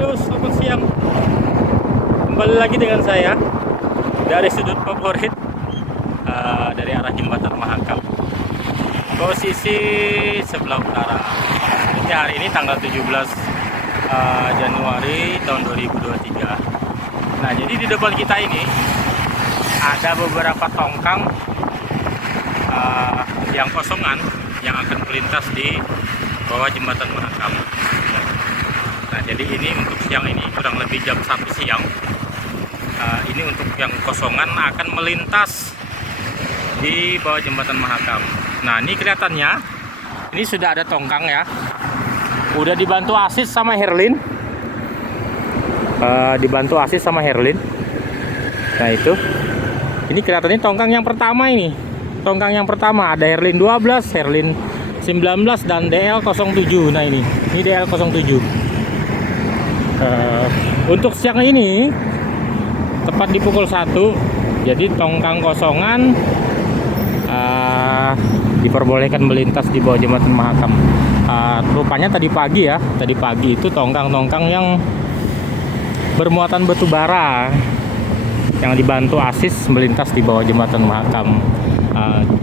Halo, selamat siang. Kembali lagi dengan saya dari sudut favorit, dari arah Jembatan Mahakam. Posisi sebelah utara. Jadi hari ini tanggal 17 Januari tahun 2023. Nah, jadi di depan kita ini ada beberapa tongkang yang kosongan yang akan melintas di bawah Jembatan Mahakam. Nah, jadi ini untuk siang ini kurang lebih jam 1 siang. Ini untuk yang kosongan akan melintas di bawah Jembatan Mahakam. Nah, ini kelihatannya ini sudah ada tongkang ya. Udah dibantu asis sama Herlin. Dibantu asis sama Herlin. Nah, itu. Ini kelihatannya tongkang yang pertama ini. Tongkang yang pertama ada Herlin 12, Herlin 19 dan DL07. Nah, ini DL07. Untuk siang ini tepat di pukul 1, jadi tongkang kosongan diperbolehkan melintas di bawah Jembatan Mahakam. Rupanya tadi pagi ya, tadi pagi itu tongkang-tongkang yang bermuatan batu bara yang dibantu asis melintas di bawah Jembatan Mahakam.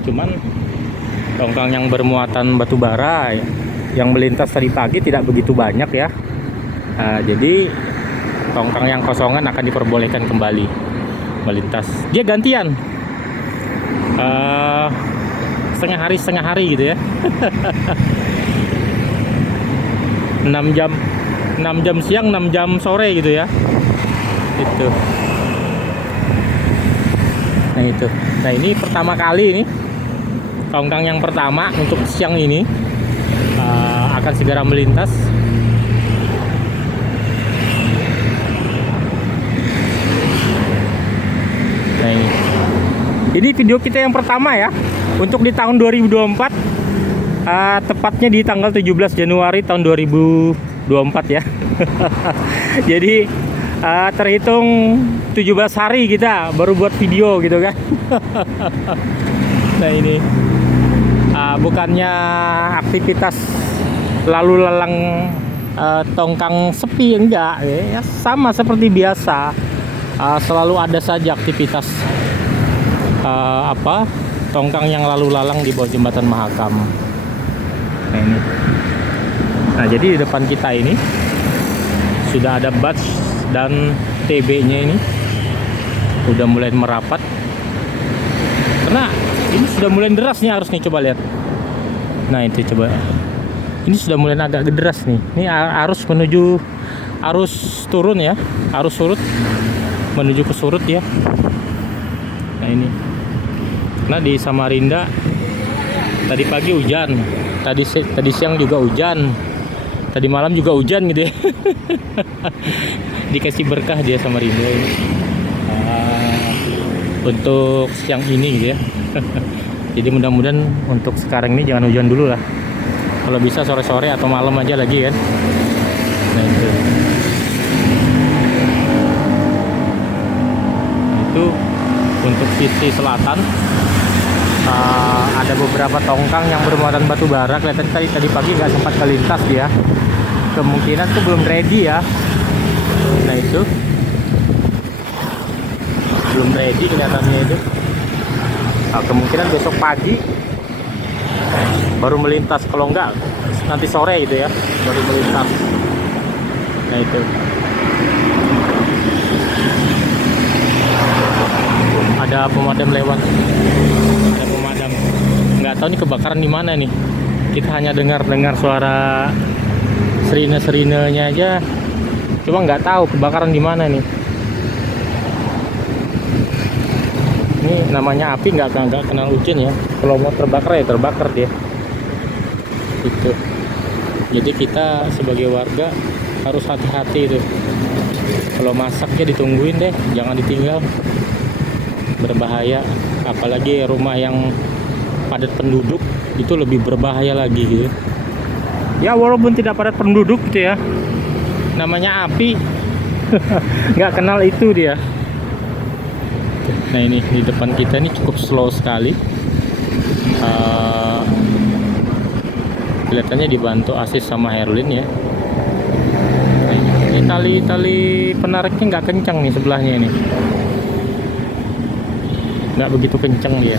Cuman tongkang yang bermuatan batu bara yang melintas tadi pagi tidak begitu banyak ya. Jadi tongkang yang kosongan akan diperbolehkan kembali melintas. Dia gantian, setengah hari gitu ya. 6 jam siang, 6 jam sore gitu ya. Itu. Nah, itu. Nah, ini pertama kali ini tongkang yang pertama untuk siang ini akan segera melintas. Nah, ini video kita yang pertama ya untuk di tahun 2024, tepatnya di tanggal 17 Januari tahun 2024 ya. Jadi terhitung 17 hari kita baru buat video gitu kan. Nah, ini bukannya aktivitas lalu lalang tongkang sepi, enggak ya, sama seperti biasa. Selalu ada saja aktivitas tongkang yang lalu lalang di bawah Jembatan Mahakam. Nah, ini. Nah, jadi di depan kita ini sudah ada batch dan TB-nya ini udah mulai merapat. Karena ini sudah mulai deras nih arus nih, coba lihat. Nah, itu coba. Ini sudah mulai agak deras nih. Ini arus turun ya, arus surut menuju ke surut ya. Nah, ini. Nah, di Samarinda tadi pagi hujan, tadi siang juga hujan, tadi malam juga hujan gitu ya. Dikasih berkah dia Samarinda ini untuk siang ini gitu ya. Jadi mudah-mudahan untuk sekarang ini jangan hujan dulu lah. Kalau bisa sore-sore atau malam aja lagi kan. Nah, itu. Untuk sisi selatan ada beberapa tongkang yang bermuatan batu bara. Kelihatan tadi pagi nggak sempat kelintas dia. Kemungkinan tuh belum ready ya. Nah, itu belum ready kelihatannya itu. Kemungkinan besok pagi baru melintas, kalau enggak nanti sore gitu ya baru melintas. Nah, itu. Ada pemadam lewat, ada pemadam. Nggak tahu nih kebakaran di mana nih. Kita hanya dengar suara sirine-sirinenya aja, cuma nggak tahu kebakaran di mana nih. Ini namanya api nggak kenal hujan ya. Kalau mau terbakar ya terbakar dia. Gitu. Jadi kita sebagai warga harus hati-hati itu. Kalau masaknya ditungguin deh, jangan ditinggal. Berbahaya, apalagi rumah yang padat penduduk itu lebih berbahaya lagi gitu ya. Walaupun tidak padat penduduk gitu ya, namanya api. Nggak kenal itu dia. Nah, ini di depan kita ini cukup slow sekali. Kelihatannya dibantu asis sama Herlin ya. Kita tali penariknya nggak kencang nih sebelahnya ini, nggak begitu kencang dia.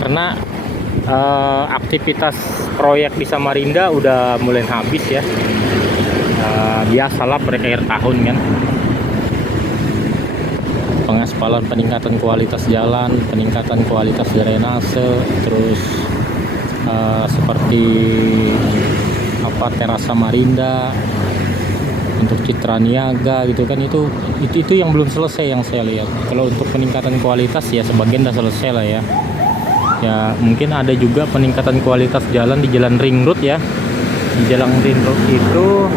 Karena aktivitas proyek di Samarinda udah mulai habis ya. Biasalah akhir tahun kan, pengaspalan, peningkatan kualitas jalan, peningkatan kualitas drainase, terus seperti apa teras Samarinda untuk Citra Niaga gitu kan, itu yang belum selesai yang saya lihat. Kalau untuk peningkatan kualitas ya sebagian udah selesai lah ya. Ya mungkin ada juga peningkatan kualitas jalan di Jalan Ring Road ya. Di Jalan Ring Road itu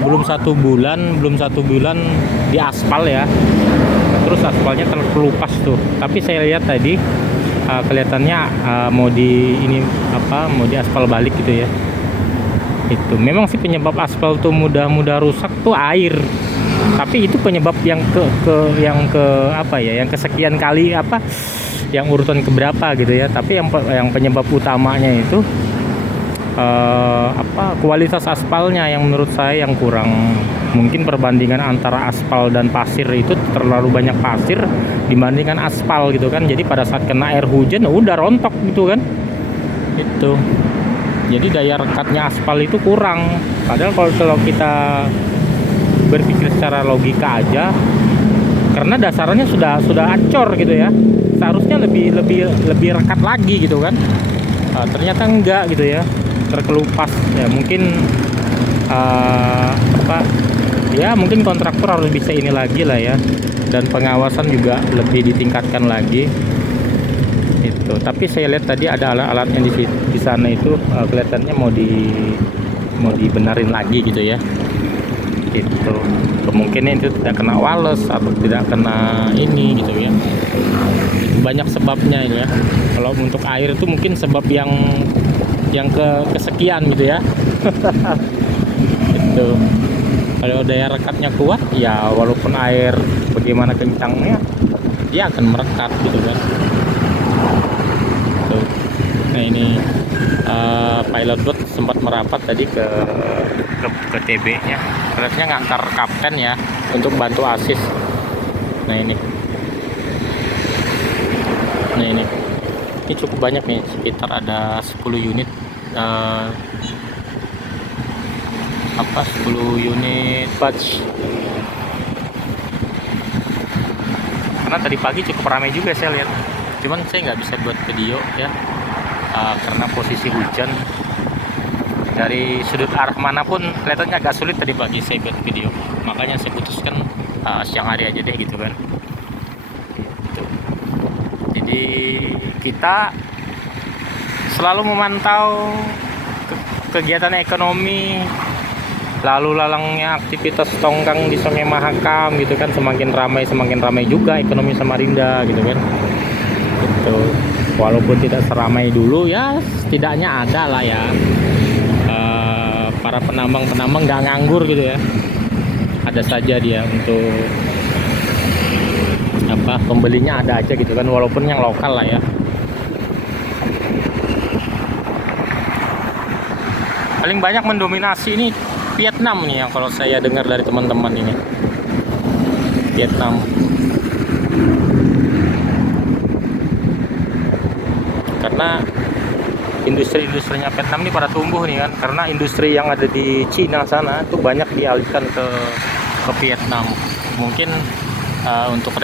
belum satu bulan di aspal ya. Terus aspalnya terkelupas tuh. Tapi saya lihat tadi kelihatannya mau di aspal balik gitu ya. Itu memang sih penyebab aspal tuh mudah rusak tuh air. Tapi itu penyebab yang yang kesekian kali yang urutan keberapa gitu ya. Tapi yang penyebab utamanya itu kualitas aspalnya yang menurut saya yang kurang. Mungkin perbandingan antara aspal dan pasir itu terlalu banyak pasir dibandingkan aspal gitu kan. Jadi pada saat kena air hujan udah rontok gitu kan. Itu. Jadi daya rekatnya aspal itu kurang. Padahal kalau kita berpikir secara logika aja, karena dasarnya sudah acor gitu ya, seharusnya lebih rekat lagi gitu kan. Ternyata enggak gitu ya, terkelupas ya. Mungkin mungkin kontraktor harus bisa ini lagi lah ya, dan pengawasan juga lebih ditingkatkan lagi itu. Tapi saya lihat tadi ada alat-alat yang di sana itu kelihatannya mau dibenerin lagi gitu ya. Itu kemungkinan itu tidak kena wales atau tidak kena ini gitu ya. Banyak sebabnya ini ya. Kalau untuk air itu mungkin sebab yang kesekian gitu ya. Itu kalau daya rekatnya kuat ya, walaupun air bagaimana kencangnya dia akan merekat gitu kan. Tuh. Nah ini pilot boat sempat merapat tadi ke TB nya, kelihatannya ngantar kapten ya untuk bantu asis. Nah ini cukup banyak nih, sekitar ada 10 unit 10 unit batch. Karena tadi pagi cukup ramai juga saya lihat, cuman saya nggak bisa buat video ya karena posisi hujan. Dari sudut arah manapun kelihatannya agak sulit tadi pagi saya buat video, makanya saya putuskan siang hari aja deh gitu kan. Gitu. Jadi kita selalu memantau kegiatan ekonomi, lalu lalangnya aktivitas tongkang di Sungai Mahakam gitu kan. Semakin ramai juga ekonomi Samarinda gitu kan. Gitu. Walaupun tidak seramai dulu ya, setidaknya ada lah ya. Para penambang nggak nganggur gitu ya. Ada saja dia untuk pembelinya ada aja gitu kan, walaupun yang lokal lah ya. Paling banyak mendominasi ini Vietnam nih yang kalau saya dengar dari teman-teman ini. Vietnam. Karena industri-industrinya Vietnam ini pada tumbuh nih kan, karena industri yang ada di Cina sana itu banyak dialihkan ke Vietnam. Mungkin untuk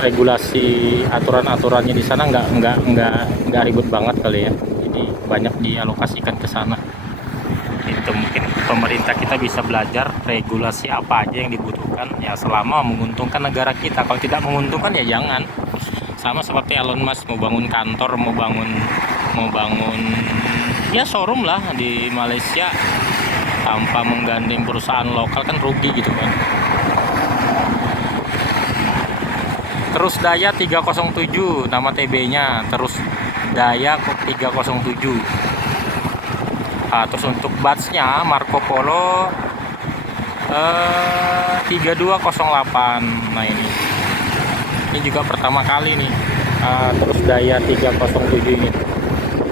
regulasi aturan-aturannya di sana nggak ribet banget kali ya, jadi banyak dialokasikan ke sana. Itu mungkin pemerintah kita bisa belajar regulasi apa aja yang dibutuhkan ya, selama menguntungkan negara kita. Kalau tidak menguntungkan ya jangan. Sama seperti Elon Musk mau bangun kantor, mau bangun ya showroom lah di Malaysia tanpa menggandeng perusahaan lokal kan rugi gitu kan. Terus Daya 307 nama TB-nya, terus Daya 307. Terus untuk batch-nya Marco Polo 3208. Nah ini juga pertama kali nih. Terus daya 307 ini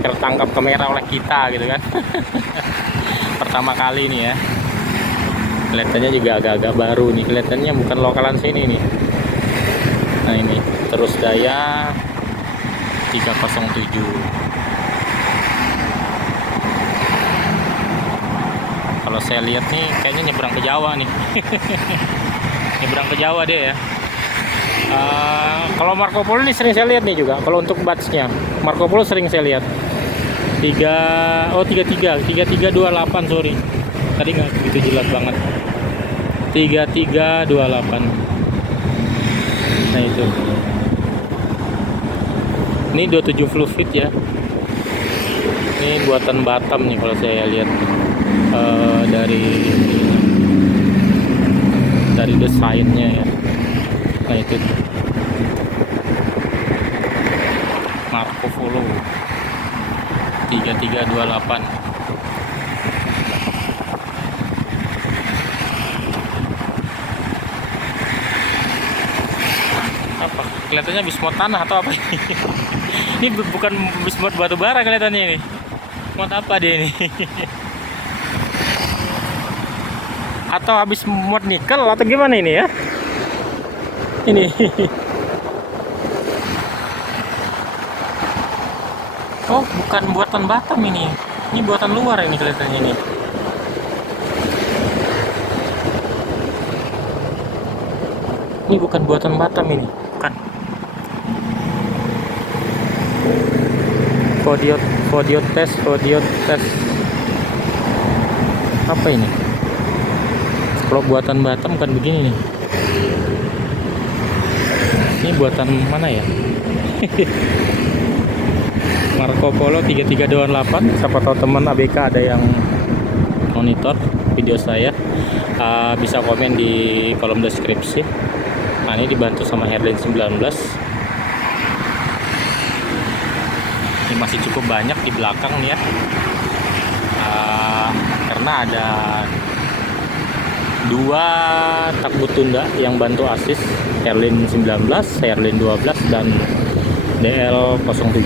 tertangkap kamera oleh kita gitu kan. Pertama kali nih ya. Kelihatannya juga agak-agak baru nih, kelihatannya bukan lokalan sini nih. Nah ini terus daya 307. Kalau saya lihat nih kayaknya nyebrang ke Jawa nih. Nyebrang ke Jawa deh ya. Kalau Marco Polo ini sering saya lihat nih juga. Kalau untuk batchnya Marco Polo sering saya lihat 3328, sorry tadi nggak begitu jelas banget. 3328. Nah itu ini 27 fluid fit ya. Ini buatan Batam nih kalau saya lihat dari desainnya ya. Nah itu Marco Polo 3328. Apa kelihatannya bismut tanah atau apa ini? Ini bukan bismut batu bara kelihatannya ini. Bismut apa dia ini? Atau habis muat nikel atau gimana ini ya? Ini oh bukan buatan Batam ini buatan luar ini kelihatannya ini. Ini bukan buatan Batam ini, bukan. Vodiot test apa ini? Kalau buatan Batam kan begini nih. Ini buatan mana ya? Marco Polo 3328. Siapa tahu teman ABK ada yang monitor video saya, bisa komen di kolom deskripsi. Nah ini dibantu sama Herlin 19. Ini masih cukup banyak di belakang nih ya, karena ada 2 takbut tunda yang bantu asis, Herlin 19, Herlin 12 dan DL07.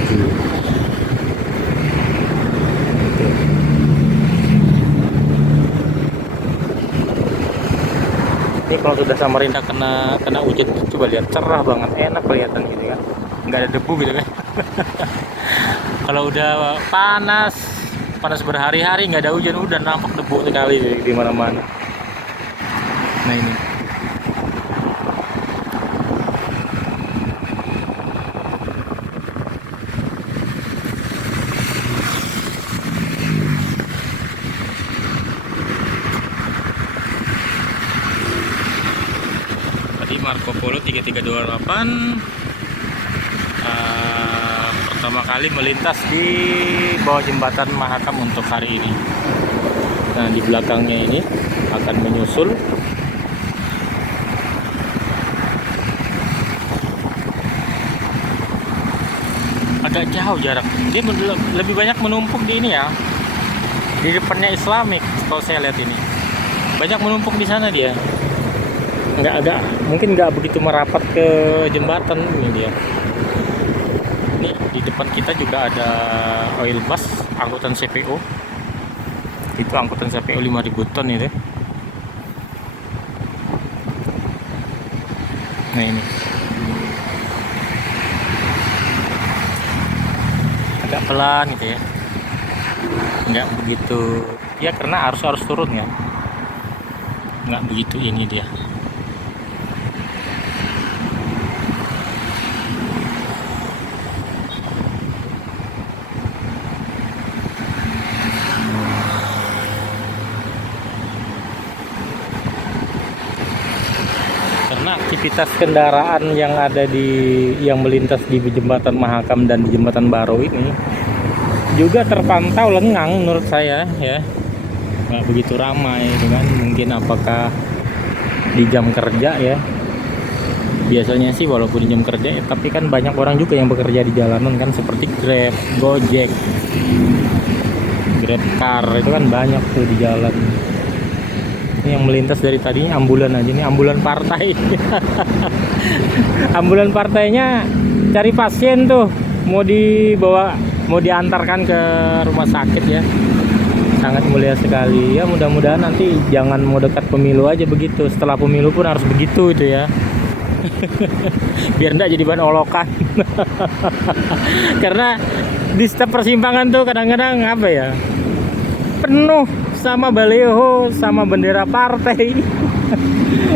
Ini kalau sudah Samarinda kena hujan, coba lihat, cerah banget, enak kelihatan gitu kan, nggak ada debu gitu kan. Kalau udah panas berhari-hari nggak ada hujan, udah nampak debu sekali di mana-mana. Nah ini tadi Marco Polo 3328 pertama kali melintas di bawah jembatan Mahakam untuk hari ini. Nah di belakangnya ini akan menyusul. Agak jauh jarak, dia lebih banyak menumpuk di ini ya, di depannya Islamic. Kalau saya lihat ini banyak menumpuk di sana dia, mungkin nggak begitu merapat ke jembatan ini dia. Ini di depan kita juga ada oil bus angkutan CPO, itu angkutan CPO 5.000 ton itu. Nah ini agak pelan gitu ya, nggak begitu ya, karena harus turun ya, nggak begitu ini dia. Karena aktivitas kendaraan yang ada yang melintas di jembatan Mahakam dan di jembatan Baro ini juga terpantau lengang menurut saya ya, nggak begitu ramai dengan mungkin apakah di jam kerja ya. Biasanya sih walaupun di jam kerja ya, tapi kan banyak orang juga yang bekerja di jalanan kan, seperti Grab, Gojek, Grab Car itu kan banyak tuh di jalan. Ini yang melintas dari tadinya ambulan aja, nih ambulan partai. Ambulan partainya cari pasien tuh, mau dibawa, mau diantarkan ke rumah sakit ya. Sangat mulia sekali ya, mudah-mudahan nanti jangan mau dekat pemilu aja begitu, setelah pemilu pun harus begitu itu ya. Biar enggak jadi bahan olokan. Karena di setiap persimpangan tuh kadang-kadang apa ya, penuh sama baleho sama bendera partai.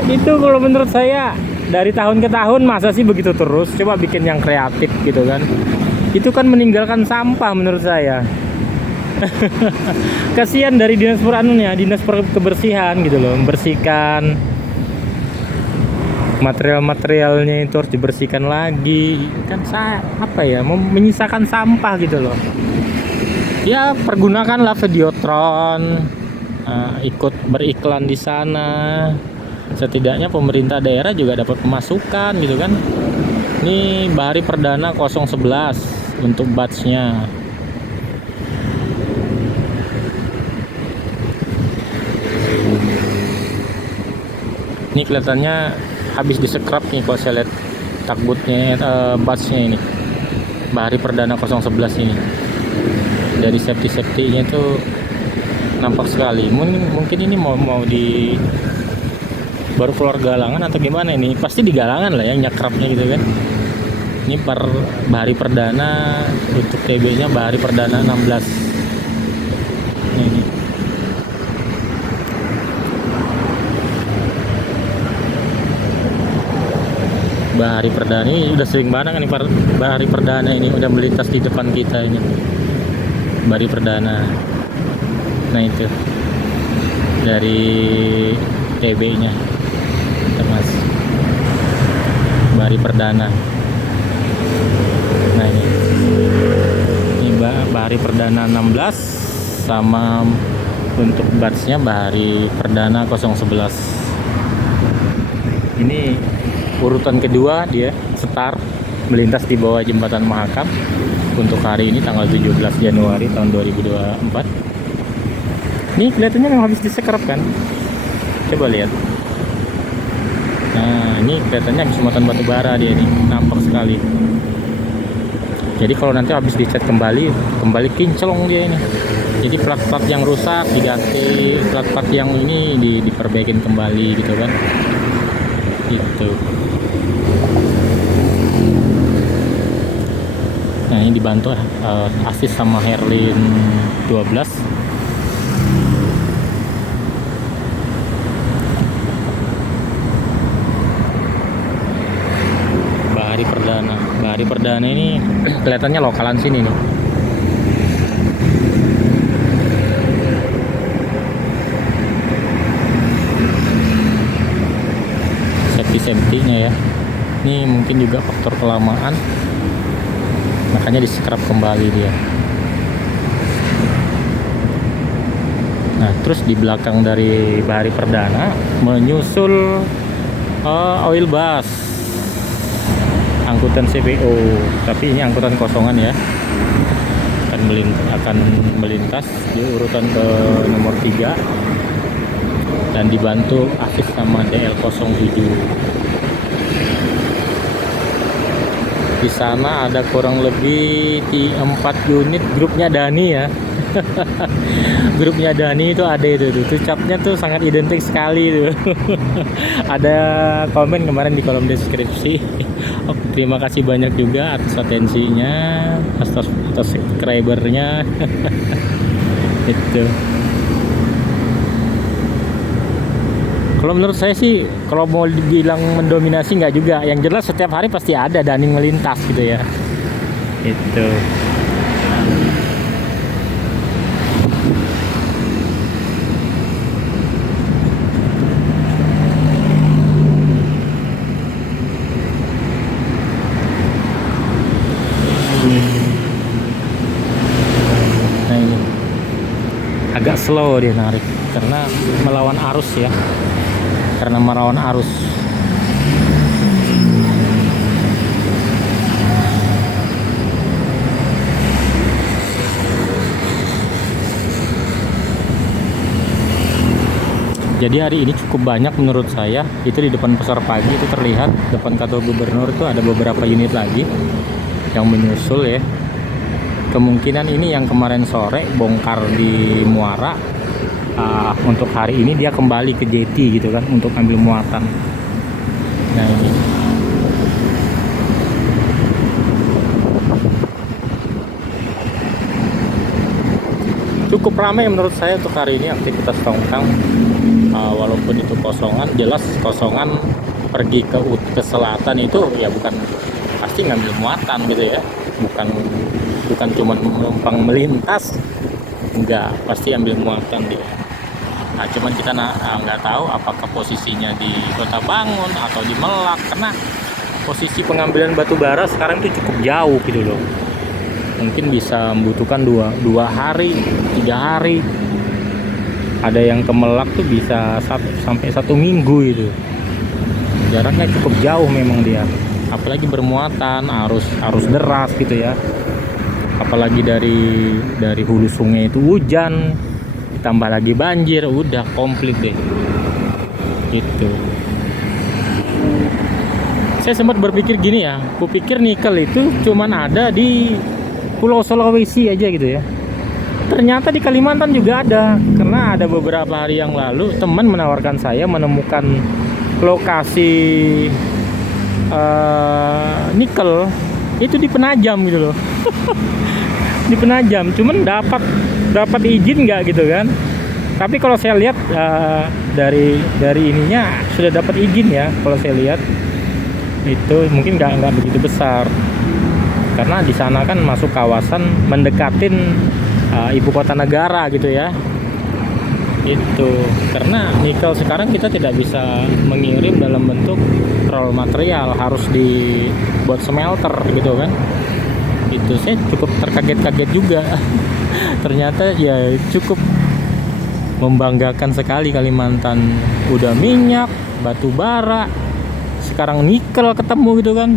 Itu kalau menurut saya dari tahun ke tahun masa sih begitu terus, coba bikin yang kreatif gitu kan. Itu kan meninggalkan sampah menurut saya. Kasihan dari dinas kebersihan gitu loh, membersihkan material-materialnya itu harus dibersihkan lagi kan, saya apa ya, menyisakan sampah gitu loh ya. Pergunakanlah Videotron, ikut beriklan di sana, setidaknya pemerintah daerah juga dapat pemasukan gitu kan. Ini Bahari Perdana 011 untuk batchnya. Ini kelihatannya habis disekrap nih kalau saya lihat takbutnya, batchnya ini Bahari Perdana 011 ini. Dari safety-nya itu nampak sekali. Mungkin ini mau di baru keluar galangan atau gimana ini? Pasti di galangan lah ya nyekrapnya gitu kan. Ini Bahari Perdana untuk TB-nya Bahari Perdana 16. Ini. Bahari Perdana ini udah sering banget kan nih, Bahari Perdana ini udah melintas di depan kita ini. Bahari Perdana. Nah itu dari TB-nya, Mas. Bahari Perdana. Nah ini Bahari Perdana 16 sama untuk batchnya Bahari Perdana 011. Ini urutan kedua dia start melintas di bawah jembatan Mahakam untuk hari ini tanggal 17 Januari tahun 2024. Ini kelihatannya memang habis disekrap kan, coba lihat. Nah ini kelihatannya habis muatan batu bara dia nih, nampak sekali. Jadi kalau nanti habis dicat kembali kinclong dia ini. Jadi plat-plat yang rusak diganti, plat-plat yang ini diperbaikin kembali gitu kan. Itu. Nah ini dibantu Asis sama Herlin 12. Bahari Perdana ini kelihatannya lokalan sini nih. Safety-nya ya. Ini mungkin juga faktor kelamaan, makanya disekrap kembali dia. Nah terus di belakang dari Bahari Perdana menyusul oil bus, angkutan CPO, tapi ini angkutan kosongan ya, akan melintas di urutan ke nomor 3 dan dibantu Asis sama DL07. Di sana ada kurang lebih 4 unit grupnya Dani ya. Grupnya Dani itu ada itu capnya tuh sangat identik sekali tuh. Ada komen kemarin di kolom deskripsi. Oh, terima kasih banyak juga atas atensinya, atas subscribernya. Itu. Kalau menurut saya sih, kalau mau dibilang mendominasi nggak juga. Yang jelas setiap hari pasti ada Dani melintas gitu ya. Itu. Nah ini agak slow dia narik karena melawan arus ya. Karena melawan arus. Jadi hari ini cukup banyak menurut saya. Itu di depan pasar pagi itu terlihat, depan kantor gubernur itu ada beberapa unit lagi yang menyusul ya. Kemungkinan ini yang kemarin sore bongkar di Muara, untuk hari ini dia kembali ke JT gitu kan, untuk ambil muatan. Nah ini cukup ramai menurut saya untuk hari ini aktivitas tongkang. Walaupun itu kosongan, jelas kosongan pergi ke selatan itu ya bukan pasti ngambil muatan gitu ya, bukan cuma menumpang melintas, enggak, pasti ambil muatan dia. Nah cuman kita nggak tahu apakah posisinya di Kota Bangun atau di Melak, karena posisi pengambilan batu bara sekarang itu cukup jauh gitu loh. Mungkin bisa membutuhkan dua hari, 3 hari. Ada yang ke Melak tuh bisa sampai 1 minggu itu. Jaraknya cukup jauh memang dia. Apalagi bermuatan, arus deras gitu ya. Apalagi dari hulu sungai itu hujan, ditambah lagi banjir, udah komplit deh. Gitu. Saya sempat berpikir gini ya, kupikir nikel itu cuman ada di Pulau Sulawesi aja gitu ya. Ternyata di Kalimantan juga ada, karena ada beberapa hari yang lalu teman menawarkan saya menemukan lokasi nikel itu di Penajam gitu loh. Di Penajam, cuman dapat izin nggak gitu kan. Tapi kalau saya lihat dari ininya sudah dapat izin ya. Kalau saya lihat itu mungkin nggak begitu besar, karena di sana kan masuk kawasan mendekatin ibu kota negara gitu ya. Itu karena nikel sekarang kita tidak bisa mengirim dalam bentuk raw material, harus dibuat smelter gitu kan. Itu saya cukup terkaget-kaget juga. Ternyata ya cukup membanggakan sekali Kalimantan. Udah minyak, batu bara, sekarang nikel ketemu gitu kan.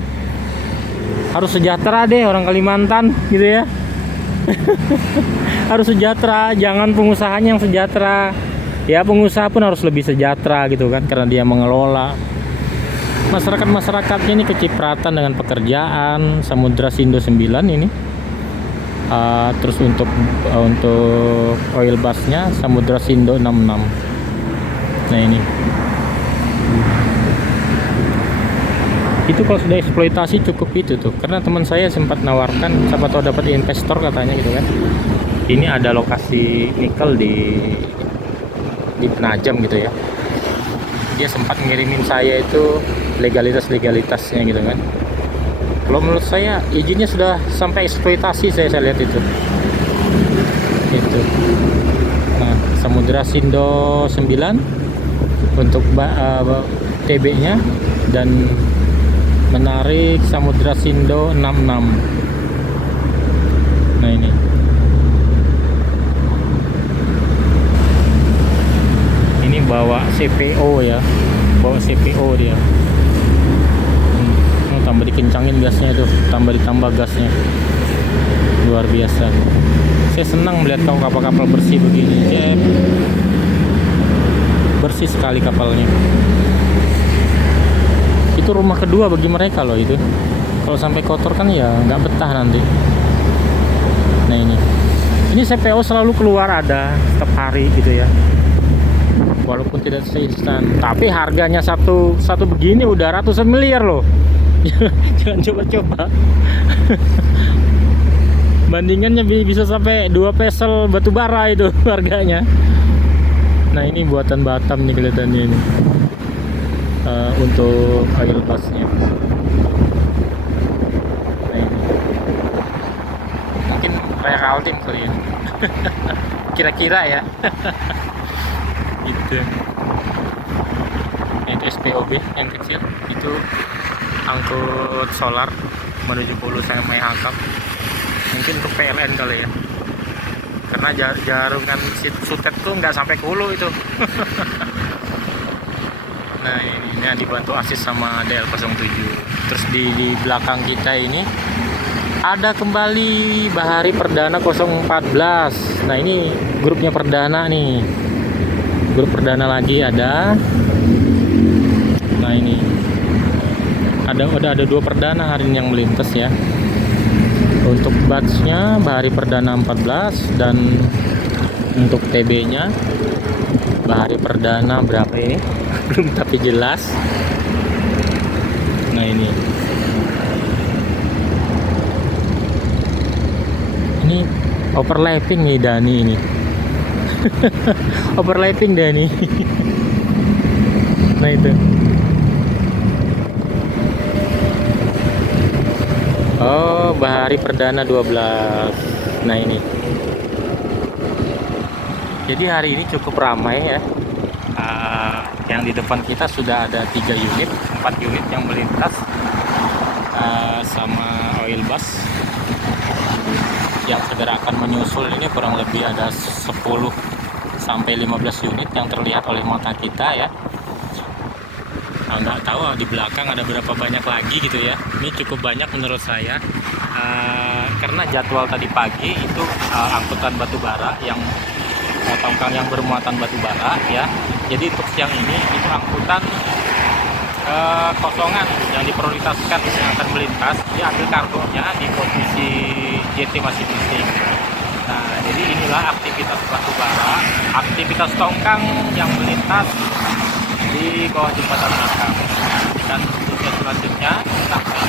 Harus sejahtera deh orang Kalimantan gitu ya. Harus sejahtera, jangan pengusahanya yang sejahtera. Ya pengusaha pun harus lebih sejahtera gitu kan, karena dia mengelola. Masyarakatnya ini kecipratan dengan pekerjaan. Samudra Sindo 9 ini. Terus untuk oil busnya Samudra Sindo 66. Nah ini. Itu kalau sudah eksploitasi cukup itu tuh, karena teman saya sempat nawarkan, siapa tahu dapat investor katanya gitu kan. Ini ada lokasi nikel di Penajam gitu ya. Dia sempat ngirimin saya itu legalitasnya gitu kan. Kalau menurut saya izinnya sudah sampai eksploitasi, saya lihat itu. Nah, Samudra Sindo 9 untuk TB-nya, dan menarik Samudra Sindo 66. Nah ini bawa CPO ya, bawa CPO dia. Tambah dikencangin gasnya tuh, ditambah gasnya, luar biasa. Saya senang melihat kapal-kapal bersih begini. Bersih sekali kapalnya. Itu rumah kedua bagi mereka loh itu. Kalau sampai kotor kan ya nggak betah nanti. Nah ini CPO selalu keluar ada setiap hari gitu ya. Walaupun tidak seinstan, tapi harganya satu begini udah ratusan miliar loh. Jangan coba-coba. Bandingannya bisa sampai 2 pesel batu bara itu harganya. Nah ini buatan Batam nih kelihatannya ini. Untuk oil busnya. Nah ini. Mungkin kayak Altim kali ya. Kira-kira ya. Gitu. Itu SPOB yang kecil, itu angkut solar menuju Hulu sama Hakam. Mungkin ke PLN kali ya, karena jarungan sutet tuh nggak sampai ke Hulu itu. Nah ini dibantu asis sama DL07. Terus di belakang kita ini ada kembali Bahari Perdana 014. Nah ini grupnya Perdana nih, grup perdana lagi ada. Nah ini ada 2 perdana hari ini yang melintas ya. Untuk batchnya Bahari Perdana 14 dan untuk TB nya Bahari Perdana berapa ini belum tapi jelas. Nah ini overlapping nih Dani ini. Overlapping Dani. Nah itu. Oh, Bahari Perdana 12. Nah ini. Jadi hari ini cukup ramai ya. Yang di depan kita sudah ada 3 unit, 4 unit yang melintas sama oil bus. Yang segera akan menyusul ini kurang lebih ada 10 sampai 15 unit yang terlihat oleh mata kita ya. Nah, nggak tahu di belakang ada berapa banyak lagi gitu ya. Ini cukup banyak menurut saya karena jadwal tadi pagi itu angkutan batubara yang tongkang yang bermuatan batubara ya. Jadi untuk siang ini itu angkutan kosongan yang diprioritaskan yang akan melintas, dia ambil kargonya di posisi JT masing-masing. Nah, jadi inilah aktivitas batubara, aktivitas tongkang yang melintas di bawah jembatan Makam. Dan untuk selanjutnya sampai